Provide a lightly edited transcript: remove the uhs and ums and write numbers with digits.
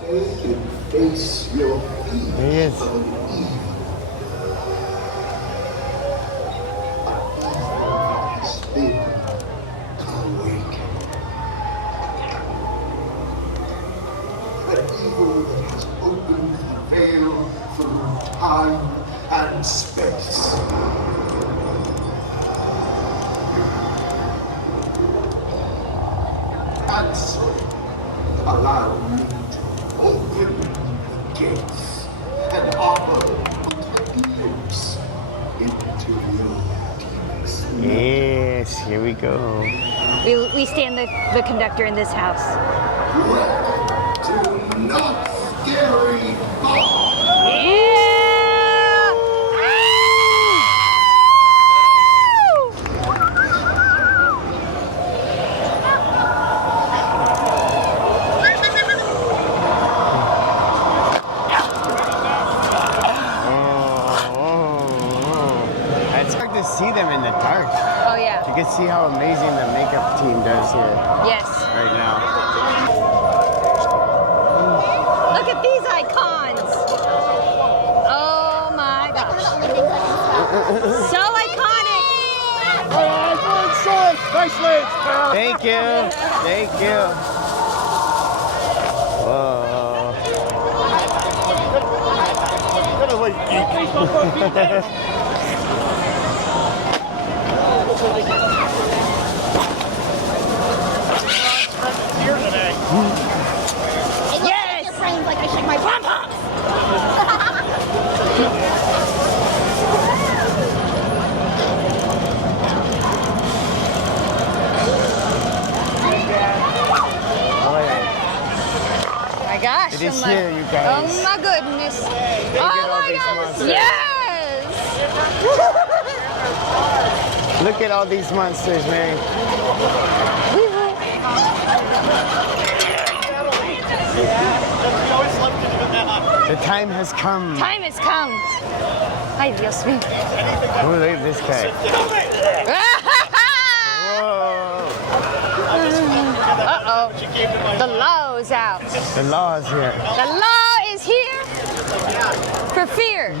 Face your feet. There he is. Has been awakened. An evil that has opened the veil through time and space. And so, allow me to open the gates and offer a glimpse into your deepest. Yes, here we go. We stand the conductor in this house. Welcome to Knott Scary Bar. Yeah! It's hard to see them in the dark. Oh yeah. You can see how amazing the makeup team does here Yes. right now. Look at these icons. Oh my gosh. So iconic. Nice legs, pal. Thank you. Thank you. Whoa. Yes. Your friends like I shake my pom poms. My gosh. It is I'm here, you guys. Oh my goodness. at Oh all my these gosh. monsters. Yes. Look at all these monsters, Mary. The time has come. Time has come. Ay, Dios mío. Oh, look at this guy. Whoa. Uh-oh. The law is out. The law is here. The law is here for fear.